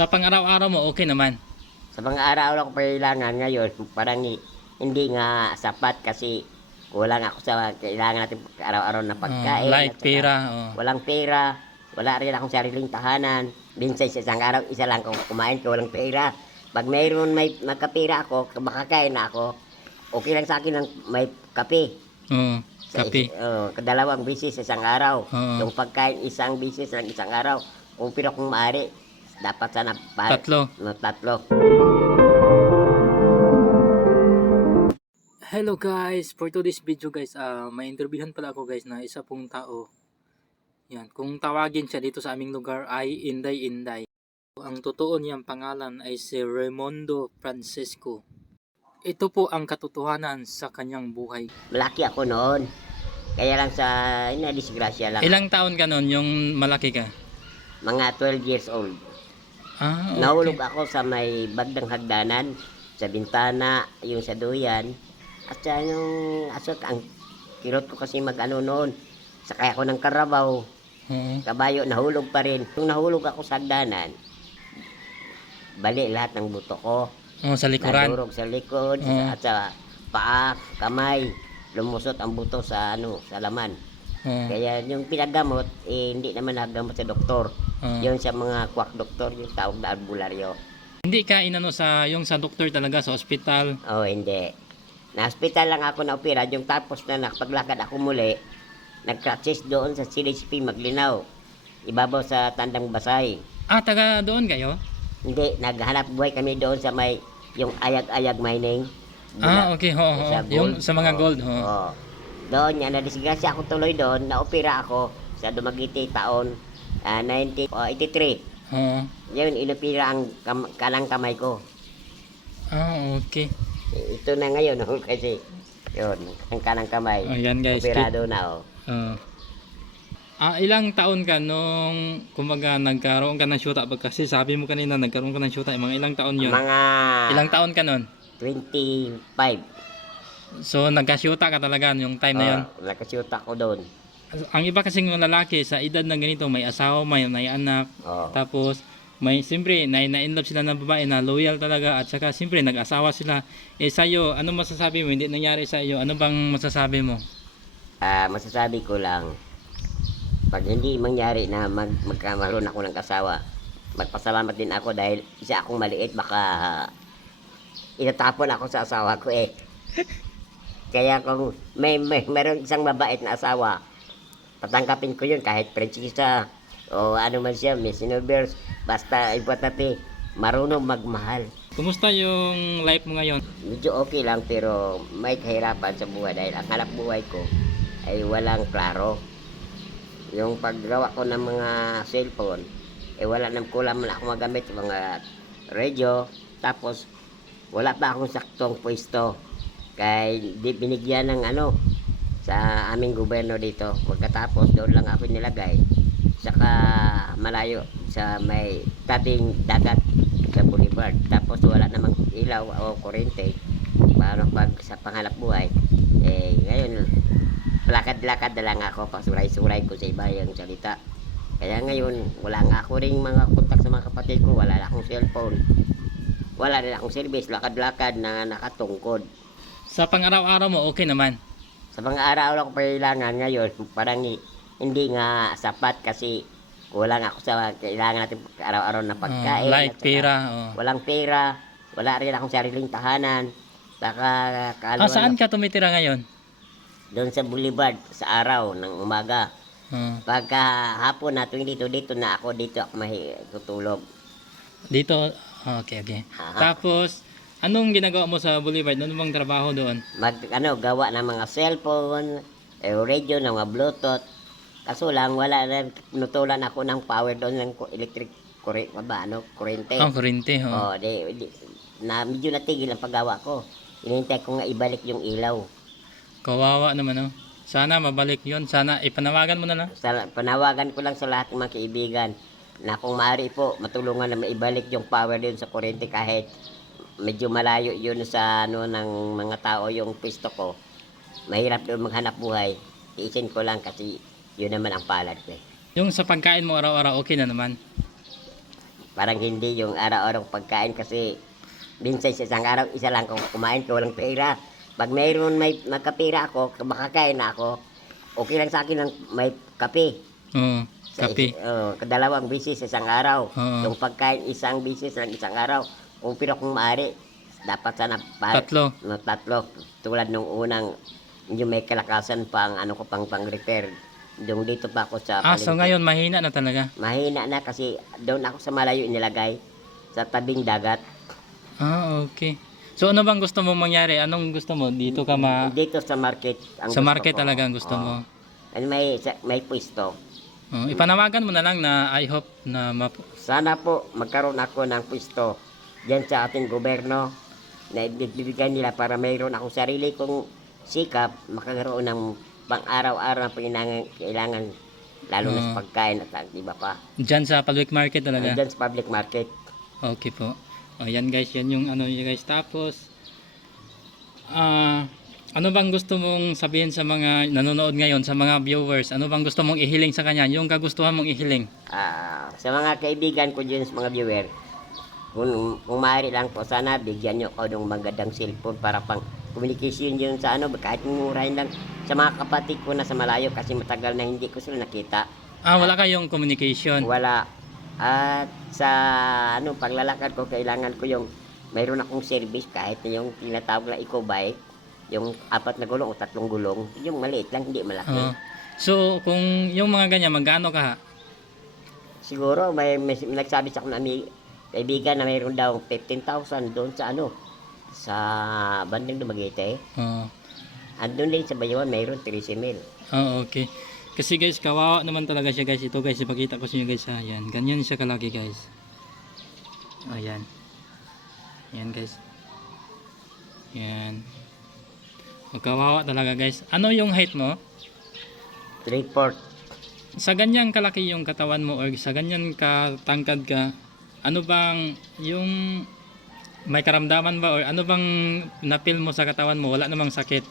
Sa pang-araw-araw mo, okay naman. Sa mga araw-araw ko kailangan ngayon, parang hindi nga sapat kasi kulang ako sa kailangan natin araw-araw na pagkain Like at saka pera. Oh. walang pera, wala rin akong sariling tahanan. Minsan sa isang araw, isa lang kung kumain ko walang pera. Pag mayroon may magkapera ako, makakain na ako, okay lang sa akin ng may kape. Oh, kape. Kadalawang bisis sa isang araw. Oo. Yung pagkain isang bisis ng isang araw. Kung pero kung maaari, dapat sana Tatlo. tatlo. Hello guys, for today's video guys, may interviewhan pala ako guys na isa pong tao. Yan, kung tawagin siya dito sa aming lugar ay Inday Inday. Ang totoo niyang pangalan ay si Raimundo Francisco. Ito po ang katotohanan sa kanyang buhay. Malaki ako noon. Kaya lang sa disgrasya lang. Ilang taon ka nun yung malaki ka? Mga 12 years old. Okay. Nahulog ako sa may bagdang hagdanan, sa bintana, yung sa duyan. At sa yung asok, ang kirot ko kasi mag-ano noon. Sakay ako ng karabaw, Oo. kabayo, nahulog pa rin. Nung nahulog ako sa hagdanan, bali lahat ng buto ko. Oh, sa likuran. Nadurog sa likod, at sa paa, kamay. Lumusot ang buto sa sa laman. Oo. Kaya yung pinagamot, hindi naman nagamot sa doktor. Oo. Yun sa mga kwak doktor, yung tawag na albularyo. Hindi ka inano sa yung sa doktor talaga sa ospital. Oh, hindi. Na-hospital lang ako na opera, yung tapos na nakapaglakad ako muli, nag-practice doon sa CHP Maglinaw. Ibabaw sa Tandang Basay. Taga doon kayo? Hindi, naghanap buhay kami doon sa may, yung ayag-ayag mining. Okay, ho, ho. Sa Yung gold. sa mga gold, ho. Oo. Doon, na-disgrasya ako tuloy doon, na-opera ako sa Dumaguete taon 1983. Oo. Yun, inopera ang kanang kamay ko. Okay. Ito na ngayon, kasi yun, ang kanang kamay. Ayan guys. Operado na, oh. Uh, ilang taon ka nung kumaga nagkaroon ka ng syuta? Kasi sabi mo kanina nagkaroon ka ng syuta. Mga ilang taon yun? Mga Ilang taon ka nun? 25. So nagkasyuta ka talaga yung time na yun? Nakasyuta ko doon. Ang iba kasing lalaki sa edad na ganito, may asawa, may anak. Oh. Tapos may siyempre na-inlove sila ng babae na loyal talaga, at saka siyempre nag-asawa sila. Sa'yo, ano masasabi mo? Hindi nangyari sa iyo. Ano bang masasabi mo? Masasabi ko lang, pag hindi mangyari na magkamaroon ako ng kasawa, magpasalamat din ako dahil isa akong maliit, baka itatapon ako sa asawa ko eh. Kaya kung mayroon isang mabait na asawa, patangkapin ko yun kahit prinsesa o ano man siya, Miss Universe, basta importante marunong magmahal. Kumusta yung life mo ngayon? Medyo okay lang pero may kahirapan sa buhay dahil ang hanap buhay ko ay walang klaro. Yung paggawa ko ng mga cellphone, wala nang kulang man ako magamit sa mga radio. Tapos wala pa akong saktong pwesto kay di binigyan ng sa aming gobyerno dito. Pagkatapos doon lang ako nilagay saka malayo sa may tabing dagat sa boulevard. Tapos wala namang ilaw o kuryente paano pag sa pangalap buhay. Ngayon lakad-lakad na lang ako, pasuray-suray ko sa iba yung salita. Kaya ngayon wala nga ako ring mga kontak sa mga kapatid ko, wala na akong cellphone, wala rin akong service, lakad-lakad na nakatungkod. Sa pang-araw-araw mo, okay naman? Sa mga araw-araw ko kailangan ngayon, parang hindi nga sapat kasi kulang ako sa kailangan natin araw-araw na pagkain. Like pera. Walang pera, wala rin akong sariling tahanan. Saka Saan ka tumitira ngayon? doon sa boulevard sa araw ng umaga. Pagka hapon na tuwing dito na ako, dito ako tutulog. Dito? Okay. Tapos, anong ginagawa mo sa boulevard? Ano bang trabaho doon? Gawa ng mga cellphone, radio, ng mga bluetooth. Kaso lang, wala na, nutulan ako ng power doon ng electric kuryente. Kuryente. Medyo natigil ang paggawa ko. Hinihintay ko nga ibalik yung ilaw. Kawawa naman, Sana mabalik yon. Sana ipanawagan mo na lang. Panawagan ko lang sa lahat ng mga kaibigan na kung maaari po, matulungan na maibalik yung power doon sa kuryente kahit medyo malayo yun sa ng mga tao yung pwesto ko. Mahirap doon maghanap buhay. Tiisin ko lang kasi yun naman ang palad ko. Yung sa pagkain mo araw-araw, okay na naman? Parang hindi yung araw-araw pagkain kasi minsan sa isang araw, isa lang kung kumain ko walang pera. Pag mayroon may magkapera ako, makakain na ako, okay lang sa akin ng may kape. Oo, kape. Kadalawang bisis sa isang araw. Oo. Yung pagkain isang bisis lang isang araw. Kung pero kung maaari, dapat sana Tatlo. tatlo. Tulad nung unang, yung may kalakasan pang ano ko pang repair. Yung dito pa ako sa So ngayon mahina na talaga. mahina na kasi doon ako sa malayo inilagay sa tabing dagat. Okay. So ano bang gusto mo mangyari? Anong gusto mo? Dito ka Dito sa market ang sa gusto market ko. talaga ang gusto Oo. mo. And may pwesto. Ipanawagan mo na lang na I hope na Sana po magkaroon ako ng pwesto diyan sa ating gobyerno na ibibigay nila para mayroon akong sarili kong sikap makakaroon ng pang-araw-araw na kailangan lalo na sa pagkain at iba pa. dyan sa public market talaga. Diyan sa public market. Okay po. Yan guys, yan yung ano yun guys. Tapos ano bang gusto mong sabihin sa mga nanonood ngayon, sa mga viewers? Ano bang gusto mong ihiling sa kanya? Yung kagustuhan mong ihiling. Sa mga kaibigan ko dyan sa mga viewer, kung maaari lang po sana bigyan nyo ako ng magandang cellphone para pang communication yun sa ano, kahit murahin lang sa mga kapatid ko na sa malayo kasi matagal na hindi ko sila nakita. Wala kayong communication. Wala. At sa ano, paglalakad ko, kailangan ko yung mayroon akong service kahit na yung tinatawag na eco-bike, yung 4 na gulong o 3 gulong, yung maliit lang, hindi malaki. So kung yung mga ganyan, magkano ka? Siguro may nagsabi sa akin na kaibigan na mayroon daw 15,000 doon sa ano, sa bandang Dumaguete. Andun din sa Bayawan mayroon 13,000. Okay. Kasi guys, kawawa naman talaga siya guys. Ito guys, ipakita ko sa inyo guys. Ayan, ganyan siya kalaki guys. Ayan. Ayan guys. Ayan. Kawawa talaga guys. Ano yung height mo? 3/4. Sa ganyan kalaki yung katawan mo or sa ganyan katangkad ka, ano bang yung may karamdaman ba or ano bang na-feel mo sa katawan mo? Wala namang sakit.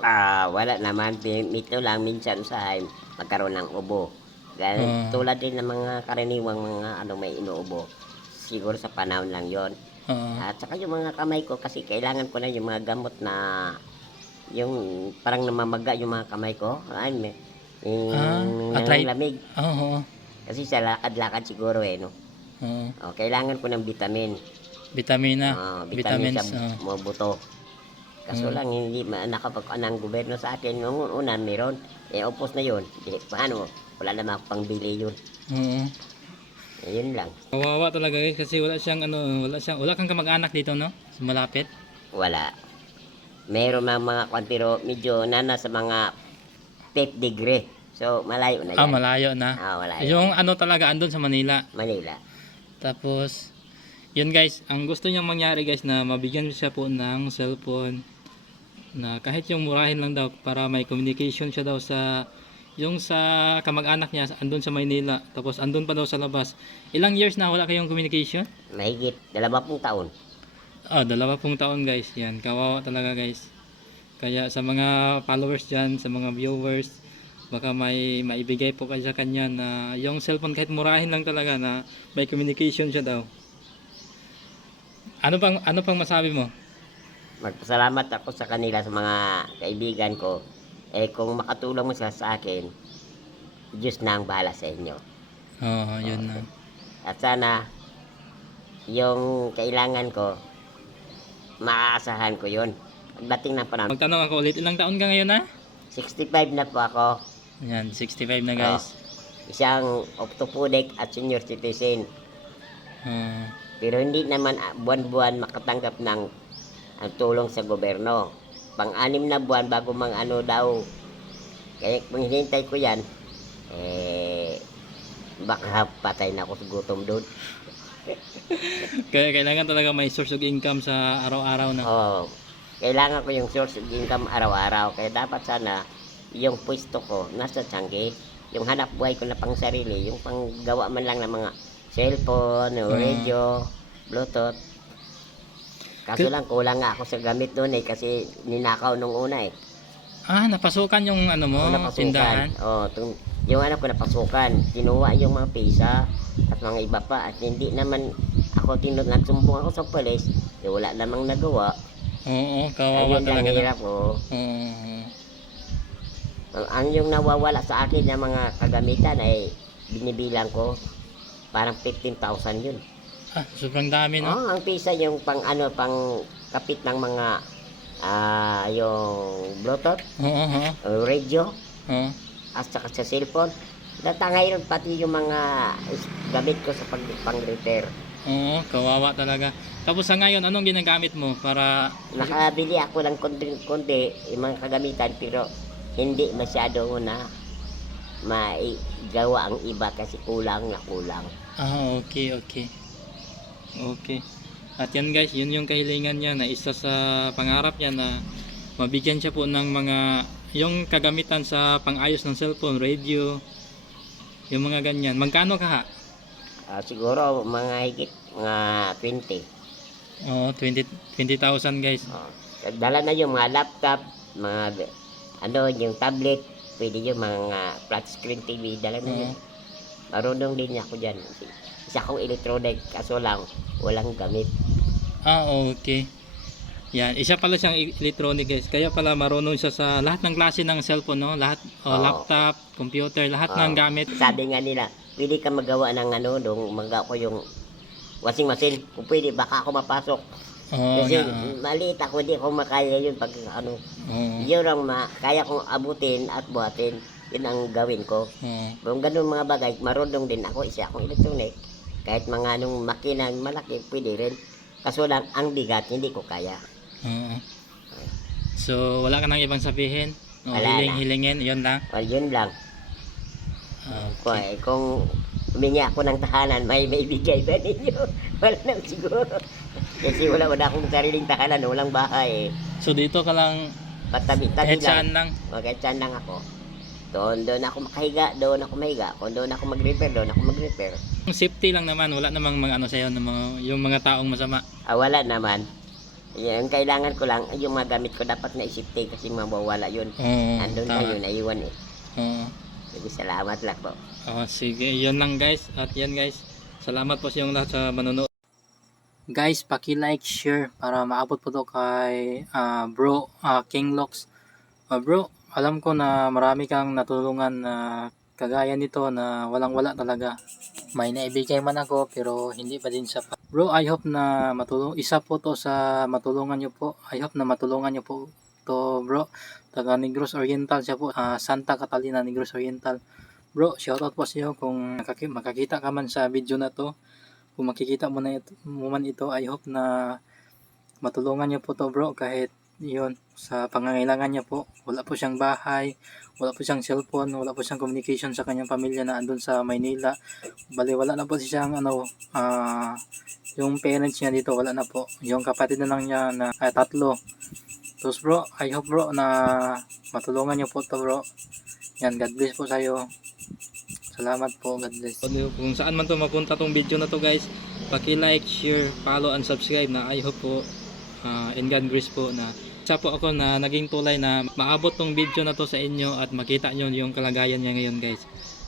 Wala naman. Ito lang minsan usahay magkaroon ng ubo. Tulad din ng mga karaniwang mga ano may inuubo. Siguro sa panahon lang yon. At saka yung mga kamay ko kasi kailangan ko na yung mga gamot na yung parang namamaga yung mga kamay ko. Lamig. Kasi sa lakad-lakad siguro no. Kailangan ko ng vitamin. Vitamina. Vitamin Vitamins. sa mga buto. Kaso lang hindi nakapagkuhan ng gobyerno sa akin. Noong una meron. Upos na yun. Paano? Wala naman pangbili yun. Yun lang. Kawawa talaga guys kasi wala kang kamag-anak dito no? Sa malapit. Wala. Meron mga kwan pero medyo nasa mga 5th degree. So malayo na yan. Malayo na. Malayo. Yung ano talaga andun sa Manila. Manila. Tapos yun guys, ang gusto niyang mangyari guys na mabigyan siya po ng cellphone na kahit yung murahin lang daw para may communication siya daw sa kamag-anak niya andun sa Maynila. Tapos andun pa daw sa labas. Ilang years na wala kayong communication? Mahigit 20 taon. 20 taon guys. Yan, kawawa talaga guys. Kaya sa mga followers dyan, sa mga viewers, baka may maibigay po kayo sa kanya na yung cellphone kahit murahin lang talaga na may communication siya daw. Ano pang masabi mo? Magpasalamat ako sa kanila sa mga kaibigan ko. Kung makatulong mo sila sa akin, Diyos na ang bahala sa inyo. Yun na. At sana, yung kailangan ko, maaasahan ko yun. Pagdating ng panahon. Magtanong ako ulit, ilang taon ka ngayon na? 65 na po ako. Yan, 65 na guys. Isang orthopedic at senior citizen. Pero hindi naman buwan-buwan makatanggap ng tulong sa gobyerno. Pang-6 na buwan bago daw. Kaya kung hinintay ko yan, baka patay na ako sa gutom doon. Kaya kailangan talaga may source of income sa araw-araw na. Kailangan ko yung source of income araw-araw. Kaya dapat sana yung pwesto ko nasa Tiangge. Yung hanap buhay ko na pang sarili, yung panggawa man lang ng mga cellphone, radio, bluetooth. Kaso lang kulang nga ako sa gamit doon kasi ninakaw nung una napasukan yung tindahan? yung ano ko napasukan, kinuha yung mga pisa at mga iba pa at hindi naman ako nagsumbong ako sa pulis, wala namang nagawa. Oo, kawawa Ayun lang talaga na. hirap ko. Oo. Ang yung nawawala sa akin ng mga kagamitan ay binibilang ko parang 15,000 yun. Sobrang dami, no? Oh, ang pisa yung pang ano, pang kapit ng mga yung Bluetooth, Oo, radio, oo. at saka sa cellphone. Natangay rin pati yung mga gamit ko sa pang-repair. Oo, kawawa talaga. Tapos sa ngayon, anong ginagamit mo para... Nakabili ako ng konti yung mga kagamitan pero hindi masyado na maigawa ang iba kasi kulang na kulang. Okay, okay. Okay. At yan guys, yun yung kahilingan niya na isa sa pangarap niya na mabigyan siya po ng mga yung kagamitan sa pang-ayos ng cellphone, radio, yung mga ganyan. Magkano ka ha? Siguro mga higit mga 20. Oo, 20,000 guys. Dala na yung mga laptop, mga ano, yung tablet, pwede yung mga flat screen TV, dala na yun. Marunong din ako dyan. Isa akong electronic, kaso lang, walang gamit. Okay. Yan, isa pala siyang electronic guys. Kaya pala marunong siya sa lahat ng klase ng cellphone, no? Lahat, laptop, computer, lahat ng gamit. Sabi nga nila, pwede ka magawa ng ano, magawa ko yung washing machine. Kung pwede, baka ako mapasok. Kasi maliit ako, di ako makaya yun pag ano. Yun ang kaya kong abutin at buhatin. Yun ang gawin ko. Kung ganun mga bagay, marunong din ako. Isa akong electronic. Kahit mga anong makina malaki, pwede rin. Kaso lang, ang bigat, hindi ko kaya. So, wala ka nang ibang sabihin? Hilingin, yun lang? Well, yun lang. Kung humingi ako ng tahanan, may bigay ba ninyo? Wala nang siguro. Kasi wala akong sariling tahanan, walang bahay. So, dito ka lang, Patabi-tabi kahit saan lang? Kahit saan lang ako. Doon ako makahiga, doon ako mahiga. Kung doon ako mag-repair, doon ako mag-repair. Safety lang naman, wala namang mga ano sa'yo, yung mga taong masama. Wala naman. Yung kailangan ko lang, yung mga gamit ko dapat na isipte kasi mawawala yun. Andun na yun, naiwan eh. Sige, salamat lang po. Sige, yun lang guys. At yan guys, salamat po sa yung lahat sa manonood. Guys, paki-like, share para maabot po to kay bro King Locks. Bro, alam ko na marami kang natulungan na kagaya nito na walang-wala talaga. May naibigay man ako pero hindi pa din sapat. Bro, I hope na isa po to sa matulungan nyo po. I hope na matulungan nyo po to bro. Taga Negros Oriental siya po. Santa Catalina, Negros Oriental. Bro, shoutout po sa iyo kung makakita ka man sa video na to. Kung makikita mo man ito, I hope na matulungan nyo po to bro kahit yun, sa pangangailangan niya po. Wala po siyang bahay, wala po siyang cellphone, wala po siyang communication sa kanyang pamilya na andun sa Maynila. Bali, wala na po siyang yung parents niya dito, wala na po. Yung kapatid na lang niya na 3. Tapos bro, I hope bro na matulungan niyo po to bro. Yan, God bless po sa iyo. Salamat po, God bless. Kung saan man to mapunta tong video na to guys, paki-like, share, follow, and subscribe na I hope po and God bless po na isa po ako na naging tulay na maabot tong video na to sa inyo at makita nyo yung kalagayan niya ngayon guys.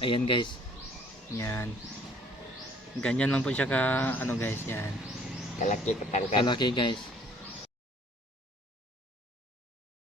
Ayan guys. Yan. Ganyan lang po siya ka guys. Yan. Kalaki katangkad. Kalaki guys.